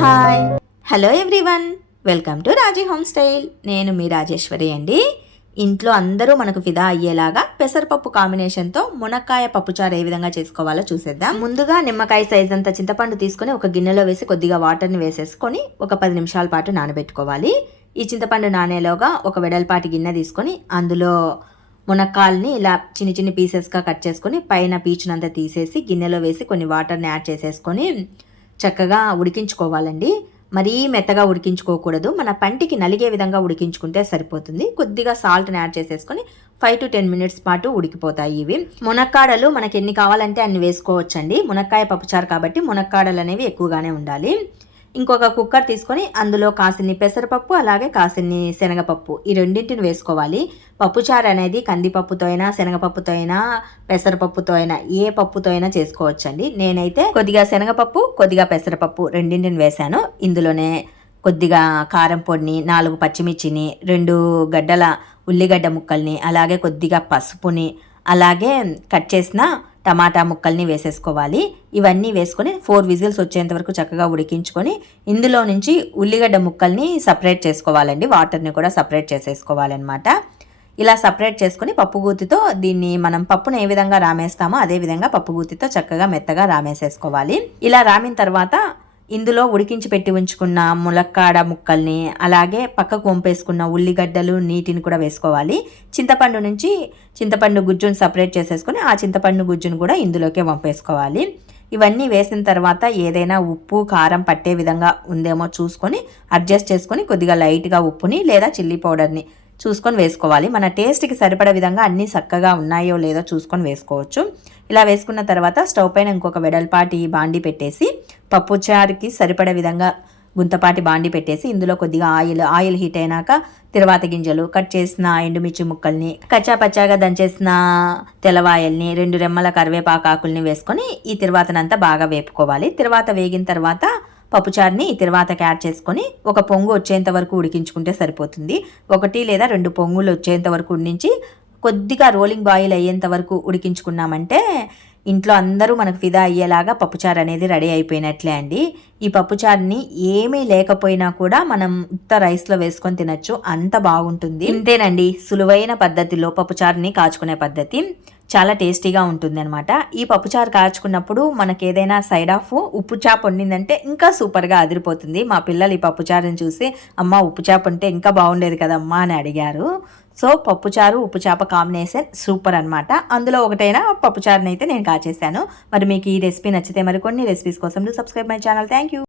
Hi. Hello everyone. Welcome to Raji home style. నేను మీ రాజేశ్వరి అండి. ఇంట్లో అందరూ మనకు ఫిదా అయ్యేలాగా పెసరపప్పు కాంబినేషన్తో మునక్కాయ పప్పుచారు ఏ విధంగా చేసుకోవాలో చూసేద్దాం. ముందుగా నిమ్మకాయ సైజ్ అంత చింతపండు తీసుకొని ఒక గిన్నెలో వేసి కొద్దిగా వాటర్ని వేసేసుకొని ఒక పది నిమిషాల పాటు నానబెట్టుకోవాలి. ఈ చింతపండు నానేలోగా ఒక వెడల్పాటి గిన్నె తీసుకొని అందులో మునక్కాయల్ని ఇలా చిన్న చిన్న పీసెస్గా కట్ చేసుకొని పైన పీచునంతా తీసేసి గిన్నెలో వేసి కొన్ని వాటర్ని యాడ్ చేసేసుకొని చక్కగా ఉడికించుకోవాలండి. మరీ మెత్తగా ఉడికించుకోకూడదు. మన పంటికి నలిగే విధంగా ఉడికించుకుంటే సరిపోతుంది. కొద్దిగా సాల్ట్ని యాడ్ చేసేసుకొని ఫైవ్ టు టెన్ మినిట్స్ పాటు ఉడికిపోతాయి ఇవి. మునక్కాడలు మనకి ఎన్ని కావాలంటే అన్ని వేసుకోవచ్చండి. మునక్కాయ పప్పుచారు కాబట్టి మునక్కాడలు అనేవి ఎక్కువగానే ఉండాలి. ఇంకొక కుక్కర్ తీసుకొని అందులో కాసిన్ని పెసరపప్పు అలాగే కాసిన్ని శనగపప్పు. ఈ రెండింటిని వేసుకోవాలి. పప్పుచారు అనేది కందిపప్పుతో అయినా శనగపప్పుతో అయినా పెసరపప్పుతో అయినా ఏ పప్పుతో అయినా చేసుకోవచ్చండి. నేనైతే కొద్దిగా శనగపప్పు కొద్దిగా పెసరపప్పు రెండింటిని వేశాను. ఇందులోనే కొద్దిగా కారం పొడిని నాలుగు పచ్చిమిర్చిని రెండు గడ్డల ఉల్లిగడ్డ ముక్కల్ని అలాగే కొద్దిగా పసుపుని అలాగే కట్ చేసిన టమాటా ముక్కల్ని వేసేసుకోవాలి. ఇవన్నీ వేసుకొని ఫోర్ విజిల్స్ వచ్చేంత వరకు చక్కగా ఉడికించుకొని ఇందులో నుంచి ఉల్లిగడ్డ ముక్కల్ని సపరేట్ చేసుకోవాలండి. వాటర్ని కూడా సపరేట్ చేసేసుకోవాలన్నమాట. ఇలా సపరేట్ చేసుకుని పప్పుగూతితో దీన్ని మనం పప్పును ఏ విధంగా రామేస్తామో అదే విధంగా పప్పుగూతితో చక్కగా మెత్తగా రామేసేసుకోవాలి. ఇలా రామిన తర్వాత ఇందులో ఉడికించి పెట్టి ఉంచుకున్న ములక్కాడ ముక్కల్ని అలాగే పక్కకు వంపేసుకున్న ఉల్లిగడ్డలు నీటిని కూడా వేసుకోవాలి. చింతపండు నుంచి చింతపండు గుజ్జును సపరేట్ చేసేసుకొని ఆ చింతపండు గుజ్జును కూడా ఇందులోకే వంపేసుకోవాలి. ఇవన్నీ వేసిన తర్వాత ఏదైనా ఉప్పు కారం పట్టే విధంగా ఉందేమో చూసుకొని అడ్జస్ట్ చేసుకొని కొద్దిగా లైట్గా ఉప్పుని లేదా చిల్లీ పౌడర్ని చూసుకొని వేసుకోవాలి. మన టేస్ట్కి సరిపడే విధంగా అన్నీ చక్కగా ఉన్నాయో లేదో చూసుకొని వేసుకోవచ్చు. ఇలా వేసుకున్న తర్వాత స్టవ్ పైన ఇంకొక వెడల్పాటి బాండి పెట్టేసి పప్పుచారుకి సరిపడే విధంగా గుంతపాటి బాండి పెట్టేసి ఇందులో కొద్దిగా ఆయిల్ ఆయిల్ హీట్ అయినాక తిరువాత గింజలు కట్ చేసిన ఎండుమిర్చి ముక్కల్ని కచ్చా పచ్చాగా దంచేసిన తెల్లవాయల్ని రెండు రెమ్మల కరివేపాకాకుల్ని వేసుకొని ఈ తిరువాతనంతా బాగా వేపుకోవాలి. తిరువాత వేగిన తర్వాత పప్పుచారుని తర్వాత యాడ్ చేసుకొని ఒక పొంగు వచ్చేంత వరకు ఉడికించుకుంటే సరిపోతుంది. ఒకటి లేదా రెండు పొంగులు వచ్చేంత వరకు ఉండించి కొద్దిగా రోలింగ్ బాయిల్ అయ్యేంత వరకు ఉడికించుకున్నామంటే ఇంట్లో అందరూ మనకు ఫిదా అయ్యేలాగా పప్పుచారు అనేది రెడీ అయిపోయినట్లే అండి. ఈ పప్పుచారుని ఏమీ లేకపోయినా కూడా మనం ఉత్త రైస్లో వేసుకొని తినచ్చు. అంత బాగుంటుంది. ఇంతేనండి. సులువైన పద్ధతిలో పప్పుచారుని కాచుకునే పద్ధతి. చాలా టేస్టీగా ఉంటుంది అనమాట ఈ పప్పుచారు కాచుకున్నప్పుడు మనకి ఏదైనా సైడ్ ఆఫ్ ఉప్పు చాప వండిందంటే ఇంకా సూపర్గా అదిరిపోతుంది. మా పిల్లలు ఈ పప్పుచారుని చూసి అమ్మ ఉప్పు చేప ఉంటే ఇంకా బాగుండేది కదమ్మా అని అడిగారు. సో పప్పుచారు ఉప్పు చేప కాంబినేషన్ సూపర్ అనమాట అందులో ఒకటైన పప్పుచారుని అయితే నేను కాచేసాను మరి మీకు ఈ రెసిపీ నచ్చితే మరికొన్ని రెసిపీస్ కోసం subscribe my channel. Thank you